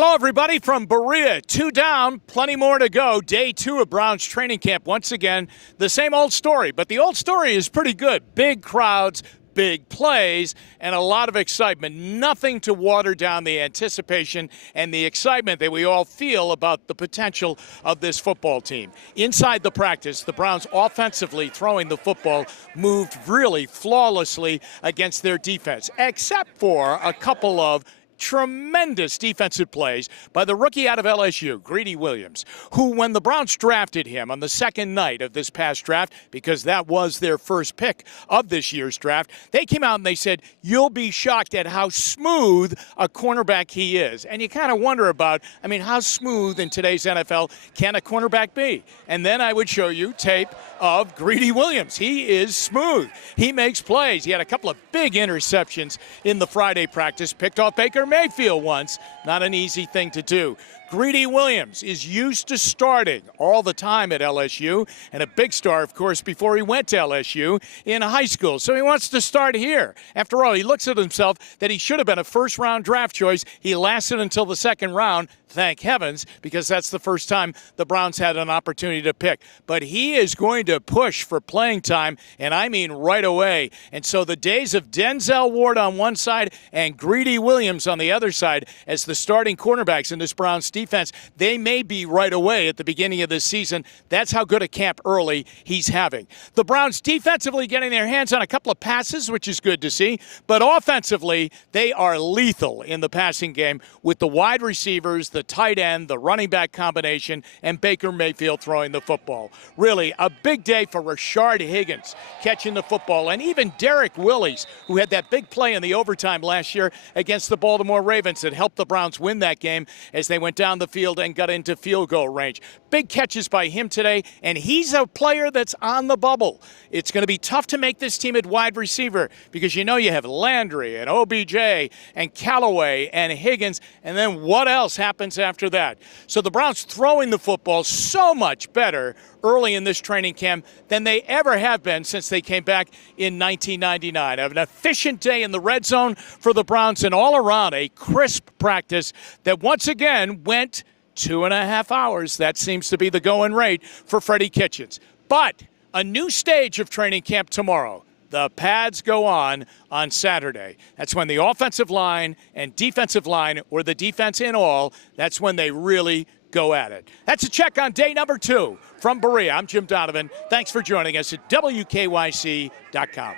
Hello, everybody, from Berea. 2 down, plenty more to go. Day 2 of Browns training camp. Once again, the same old story, but the old story is pretty good. Big crowds, big plays, and a lot of excitement. Nothing to water down the anticipation and the excitement that we all feel about the potential of this football team. Inside the practice, the Browns offensively throwing the football moved really flawlessly against their defense, except for a couple of tremendous defensive plays by the rookie out of LSU, Greedy Williams, who, when the Browns drafted him on the second night of this past draft, because that was their first pick of this year's draft, they came out and they said, you'll be shocked at how smooth a cornerback he is. And you kind of wonder about, how smooth in today's NFL can a cornerback be? And then I would show you tape of Greedy Williams. He is smooth. He makes plays. He had a couple of big interceptions in the Friday practice, picked off Baker Mayfield once. Not an easy thing to do. Greedy Williams is used to starting all the time at LSU, and a big star, of course, before he went to LSU in high school. So he wants to start here. After all, he looks at himself that he should have been a first-round draft choice. He lasted until the second round, thank heavens, because that's the first time the Browns had an opportunity to pick. But he is going to push for playing time, and I mean right away. And so the days of Denzel Ward on one side and Greedy Williams on the other side as the starting cornerbacks in this Browns defense, they may be right away at the beginning of this season. That's how good a camp early he's having. The Browns defensively getting their hands on a couple of passes, which is good to see, but offensively, they are lethal in the passing game with the wide receivers, the tight end, the running back combination, and Baker Mayfield throwing the football. Really, a big day for Rashard Higgins catching the football, and even Derek Willis, who had that big play in the overtime last year against the Baltimore Ravens that helped the Browns win that game as they went down the field and got into field goal range. Big catches by him today, and he's a player that's on the bubble. It's going to be tough to make this team at wide receiver because you have Landry and OBJ and Callaway and Higgins, and then what else happens after that? So the Browns throwing the football so much better early in this training camp than they ever have been since they came back in 1999. An efficient day in the red zone for the Browns, and all around a crisp practice that once again went 2.5 hours. That seems to be the going rate for Freddie Kitchens. But a new stage of training camp tomorrow. The pads go on Saturday. That's when the offensive line and defensive line, or the defense in all, that's when they really go at it. That's a check on day number 2 from Berea. I'm Jim Donovan. Thanks for joining us at WKYC.com.